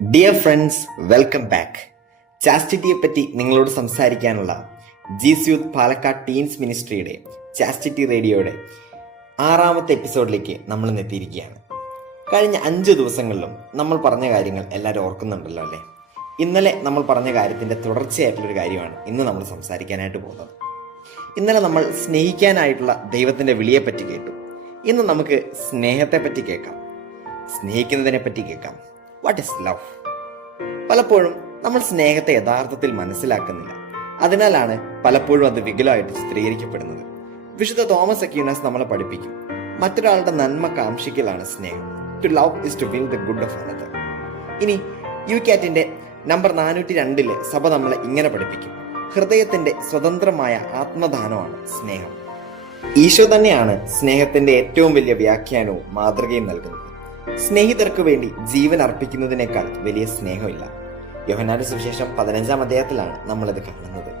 Dear friends, welcome back. ചാസ്റ്റിറ്റിയെ പറ്റി നിങ്ങളോട് സംസാരിക്കാനുള്ള ജീസ് യൂത്ത് പാലക്കാട് ടീൻസ് മിനിസ്ട്രിയുടെ ചാസ്റ്റിറ്റി റേഡിയോയുടെ 6ാമത്തെ എപ്പിസോഡിലേക്ക് നമ്മൾ എത്തിയിരിക്കുകയാണ്. കഴിഞ്ഞ 5 ദിവസങ്ങളിലും നമ്മൾ പറഞ്ഞ കാര്യങ്ങൾ എല്ലാവരും ഓർക്കുന്നുണ്ടല്ലോ അല്ലേ? ഇന്നലെ നമ്മൾ പറഞ്ഞ കാര്യത്തിൻ്റെ തുടർച്ചയായിട്ടുള്ളൊരു കാര്യമാണ് ഇന്ന് നമ്മൾ സംസാരിക്കാനായിട്ട് പോകുന്നത്. ഇന്നലെ നമ്മൾ സ്നേഹിക്കാനായിട്ടുള്ള ദൈവത്തിൻ്റെ വിളിയെപ്പറ്റി കേട്ടു. ഇന്ന് നമുക്ക് സ്നേഹത്തെ പറ്റി കേൾക്കാം, സ്നേഹിക്കുന്നതിനെ പറ്റി കേൾക്കാം. What is love? പലപ്പോഴും നമ്മൾ സ്നേഹത്തെ യഥാർത്ഥത്തിൽ മനസ്സിലാക്കുന്നില്ല. അതിനാലാണ് പലപ്പോഴും അത് വികലമായിട്ട് ചിത്രീകരിക്കപ്പെടുന്നത്. വിശുദ്ധ തോമസ് അക്വീനാസ് നമ്മളെ പഠിപ്പിക്കും, മറ്റൊരാളുടെ നന്മ കാംക്ഷിക്കലാണ് സ്നേഹം. To love is to will the good of another. ഇനി യുകാറ്റിന്റെ നമ്പർ 402 സഭ നമ്മളെ ഇങ്ങനെ പഠിപ്പിക്കും, ഹൃദയത്തിന്റെ സ്വതന്ത്രമായ ആത്മദാനമാണ് സ്നേഹം. ഈശോ തന്നെയാണ് സ്നേഹത്തിന്റെ ഏറ്റവും വലിയ വ്യാഖ്യാനവും മാതൃകയും നൽകുന്നത്. സ്നേഹിതർക്ക് വേണ്ടി ജീവൻ അർപ്പിക്കുന്നതിനേക്കാൾ വലിയ സ്നേഹമില്ല. യോഹന്നാന്റെ സുവിശേഷം 15-ാം അധ്യായത്തിലാണ് നമ്മളിത് കാണുന്നത്.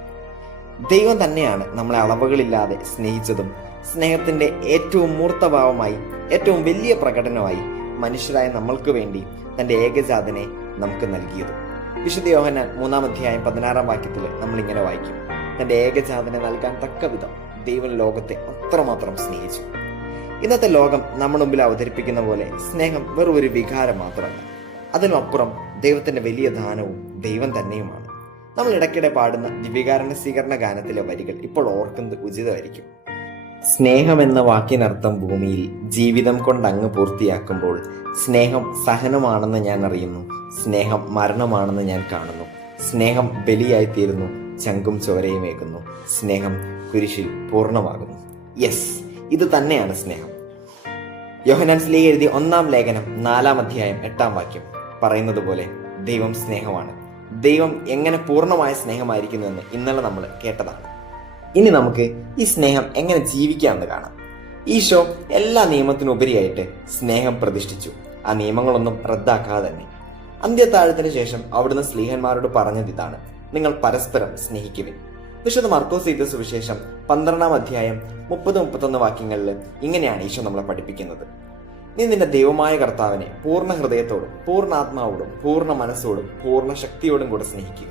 ദൈവം തന്നെയാണ് നമ്മളെ അളവുകളില്ലാതെ സ്നേഹിച്ചതും സ്നേഹത്തിന്റെ ഏറ്റവും മൂർത്തഭാവമായി, ഏറ്റവും വലിയ പ്രകടനമായി മനുഷ്യരായ നമ്മൾക്ക് വേണ്ടി തന്റെ ഏകജാതനെ നമുക്ക് നൽകിയതും. വിശുദ്ധ യോഹന്നാൻ 3-ാം അധ്യായം 16-ാം വാക്യത്തിൽ നമ്മൾ ഇങ്ങനെ വായിക്കും, തന്റെ ഏകജാതനെ നൽകാൻ തക്ക വിധം ദൈവം ലോകത്തെ അത്രമാത്രം സ്നേഹിച്ചു. ഇന്നത്തെ ലോകം നമ്മുടെ മുമ്പിൽ അവതരിപ്പിക്കുന്ന പോലെ സ്നേഹം വെറും ഒരു വികാരം മാത്രമല്ല, അതിനുമപ്പുറം ദൈവത്തിന്റെ വലിയ ദാനവും ദൈവം തന്നെയുമാണ്. നമ്മൾ ഇടയ്ക്കിടെ പാടുന്ന ദിവ്യകാരുണ്യ സ്വീകരണ ഗാനത്തിലെ വരികൾ ഇപ്പോൾ ഓർക്കുന്നത് ഉചിതമായിരിക്കും. സ്നേഹം എന്ന വാക്കിനർത്ഥം ഭൂമിയിൽ ജീവിതം കൊണ്ട് അങ്ങ് പൂർത്തിയാക്കുമ്പോൾ സ്നേഹം സഹനമാണെന്ന് ഞാൻ അറിയുന്നു, സ്നേഹം മരണമാണെന്ന് ഞാൻ കാണുന്നു, സ്നേഹം ബലിയായിത്തീരുന്നു, ചങ്കും ചോരയുമേകുന്നു, സ്നേഹം കുരിശിൽ പൂർണ്ണമാകുന്നു. യെസ്, ഇത് തന്നെയാണ് സ്നേഹം. യോഹന്നാൻ സ്ലീഹ എഴുതിയ 1-ാം ലേഖനം 4-ാം അധ്യായം 8-ാം വാക്യം പറയുന്നത് പോലെ ദൈവം സ്നേഹമാണ്. ദൈവം എങ്ങനെ പൂർണ്ണമായ സ്നേഹമായിരിക്കുന്നുവെന്ന് ഇന്നലെ നമ്മൾ കേട്ടതാണ്. ഇനി നമുക്ക് ഈ സ്നേഹം എങ്ങനെ ജീവിക്കാമെന്ന് കാണാം. ഈശോ എല്ലാ നിയമത്തിനുപരിയായിട്ട് സ്നേഹം പ്രതിഷ്ഠിച്ചു. ആ നിയമങ്ങളൊന്നും റദ്ദാക്കാതെ തന്നെ അന്ത്യത്താഴത്തിന് ശേഷം അവിടുന്ന് സ്ലീഹന്മാരോട് പറഞ്ഞത് ഇതാണ്, നിങ്ങൾ പരസ്പരം സ്നേഹിക്കുവിൻ. വിശുദ്ധ മർക്കോസ് എഴുതിയ സുവിശേഷം 12-ാം അധ്യായം 30-31 വാക്യങ്ങളിൽ ഇങ്ങനെയാണ് ഈശോ നമ്മളെ പഠിപ്പിക്കുന്നത്, നീ നിന്റെ ദൈവമായ കർത്താവിനെ പൂർണ്ണ ഹൃദയത്തോടും പൂർണ്ണ ആത്മാവോടും പൂർണ്ണ മനസ്സോടും പൂർണ്ണ ശക്തിയോടും കൂടെ സ്നേഹിക്കുക,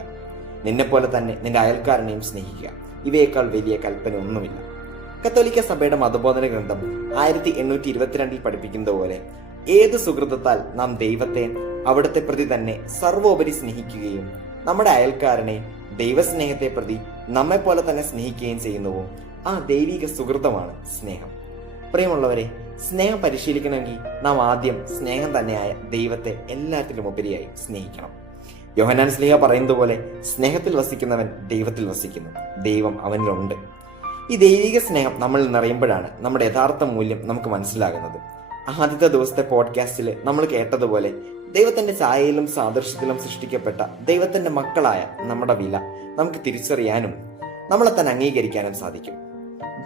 നിന്നെപ്പോലെ തന്നെ നിന്റെ അയൽക്കാരനെയും സ്നേഹിക്കുക. ഇവയേക്കാൾ വലിയ കൽപ്പന ഒന്നുമില്ല. കത്തോലിക്ക സഭയുടെ മതബോധന ഗ്രന്ഥം 1822 പഠിപ്പിക്കുന്നത് പോലെ ഏത് സുഹൃതത്താൽ നാം ദൈവത്തെ അവിടുത്തെ പ്രതി തന്നെ സർവോപരി സ്നേഹിക്കുകയും നമ്മുടെ അയൽക്കാരനെ ദൈവസ്നേഹത്തെ പ്രതി നമ്മെ പോലെ തന്നെ സ്നേഹിക്കുകയും ചെയ്യുന്നുവോ, ആ ദൈവിക സുഹൃതമാണ് സ്നേഹം. പ്രിയമുള്ളവരെ, സ്നേഹം പരിശീലിക്കണമെങ്കിൽ നാം ആദ്യം സ്നേഹം തന്നെയായ ദൈവത്തെ എല്ലാത്തിലും ഉപരിയായി സ്നേഹിക്കണം. യോഹന്നാൻ സ്ലീഹ പറയുന്നത് പോലെ സ്നേഹത്തിൽ വസിക്കുന്നവൻ ദൈവത്തിൽ വസിക്കുന്നു, ദൈവം അവനിലുണ്ട്. ഈ ദൈവിക സ്നേഹം നമ്മളിൽ നിറയുമ്പോഴാണ് നമ്മുടെ യഥാർത്ഥ മൂല്യം നമുക്ക് മനസ്സിലാകുന്നത്. ആദ്യത്തെ ദിവസത്തെ പോഡ്കാസ്റ്റിൽ നമ്മൾ കേട്ടതുപോലെ ദൈവത്തിന്റെ ഛായയിലും സാദൃശ്യത്തിലും സൃഷ്ടിക്കപ്പെട്ട ദൈവത്തിന്റെ മക്കളായ നമ്മുടെ വില നമുക്ക് തിരിച്ചറിയാനും നമ്മളെ തന്നെ അംഗീകരിക്കാനും സാധിക്കും.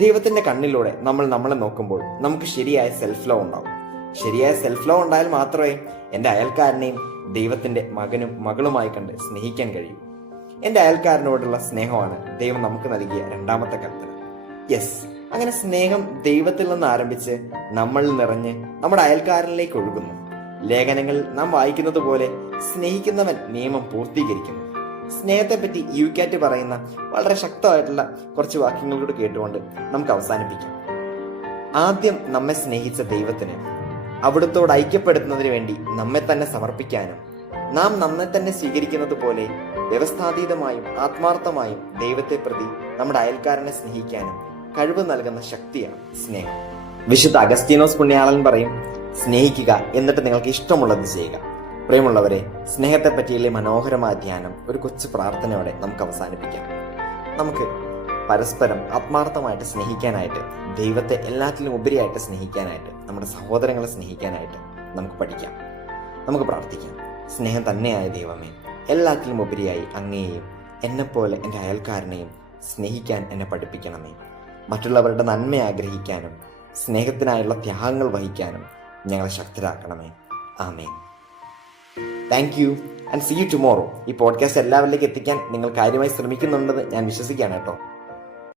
ദൈവത്തിന്റെ കണ്ണിലൂടെ നമ്മൾ നമ്മളെ നോക്കുമ്പോൾ നമുക്ക് ശരിയായ സെൽഫ് ലവ് ഉണ്ടാവും. ശരിയായ സെൽഫ് ലവ് ഉണ്ടായാൽ മാത്രമേ എൻ്റെ അയൽക്കാരനെയും ദൈവത്തിന്റെ മകനും മകളുമായി കണ്ട് സ്നേഹിക്കാൻ കഴിയൂ. എൻ്റെ അയൽക്കാരനോടുള്ള സ്നേഹമാണ് ദൈവം നമുക്ക് നൽകിയ 2ാമത്തെ കൽപ്പന. യെസ്, അങ്ങനെ സ്നേഹം ദൈവത്തിൽ നിന്ന് ആരംഭിച്ച് നമ്മളിൽ നിറഞ്ഞ് നമ്മുടെ അയൽക്കാരനിലേക്ക് ഒഴുകുന്നു. ലേഖനങ്ങളിൽ നാം വായിക്കുന്നത് പോലെ സ്നേഹിക്കുന്നവൻ നിയമം പൂർത്തീകരിക്കുന്നു. സ്നേഹത്തെപ്പറ്റി യുകാറ്റ് പറയുന്ന വളരെ ശക്തമായിട്ടുള്ള കുറച്ച് വാക്യങ്ങളോട് കേട്ടുകൊണ്ട് നമുക്ക് അവസാനിപ്പിക്കാം. ആദ്യം നമ്മെ സ്നേഹിച്ച ദൈവത്തിന് അവിടുത്തോട് ഐക്യപ്പെടുത്തുന്നതിന് വേണ്ടി നമ്മെ തന്നെ സമർപ്പിക്കാനും നാം നമ്മെ തന്നെ സ്വീകരിക്കുന്നത് പോലെ വ്യവസ്ഥാതീതമായും ആത്മാർത്ഥമായും ദൈവത്തെ പ്രതി നമ്മുടെ അയൽക്കാരനെ സ്നേഹിക്കാനും കഴിവ് നൽകുന്ന ശക്തിയാണ് സ്നേഹം. വിശുദ്ധ അഗസ്തീനോസ് പുണ്യാളൻ പറയും, സ്നേഹിക്കുക എന്നിട്ട് നിങ്ങൾക്ക് ഇഷ്ടമുള്ളത് ചെയ്യുക. പ്രിയമുള്ളവരെ, സ്നേഹത്തെ പറ്റിയുള്ള മനോഹരമായ ധ്യാനം ഒരു കൊച്ചു പ്രാർത്ഥനയോടെ നമുക്ക് അവസാനിപ്പിക്കാം. നമുക്ക് പരസ്പരം ആത്മാർത്ഥമായിട്ട് സ്നേഹിക്കാനായിട്ട്, ദൈവത്തെ എല്ലാറ്റിലും ഉപരിയായിട്ട് സ്നേഹിക്കാനായിട്ട്, നമ്മുടെ സഹോദരങ്ങളെ സ്നേഹിക്കാനായിട്ട് നമുക്ക് പഠിക്കാം. നമുക്ക് പ്രാർത്ഥിക്കാം. സ്നേഹം തന്നെയായ ദൈവമേ, എല്ലാറ്റിലും ഉപരിയായി അങ്ങയെയും എന്നെപ്പോലെ എൻ്റെ അയൽക്കാരനെയും സ്നേഹിക്കാൻ എന്നെ പഠിപ്പിക്കണമേ. മറ്റുള്ളവരുടെ നന്മ ആഗ്രഹിക്കാനും സ്നേഹത്തിനായുള്ള ത്യാഗങ്ങൾ വഹിക്കാനും ഞങ്ങളെ ശക്തരാക്കണമേ. ആമേൻ. Thank you and see you tomorrow. ഈ പോഡ്കാസ്റ്റ് എല്ലാവരിലേക്ക് എത്തിക്കാൻ നിങ്ങൾ കാര്യമായി ശ്രമിക്കുന്നുണ്ടെന്ന് ഞാൻ വിശ്വസിക്കുകയാണ് കേട്ടോ.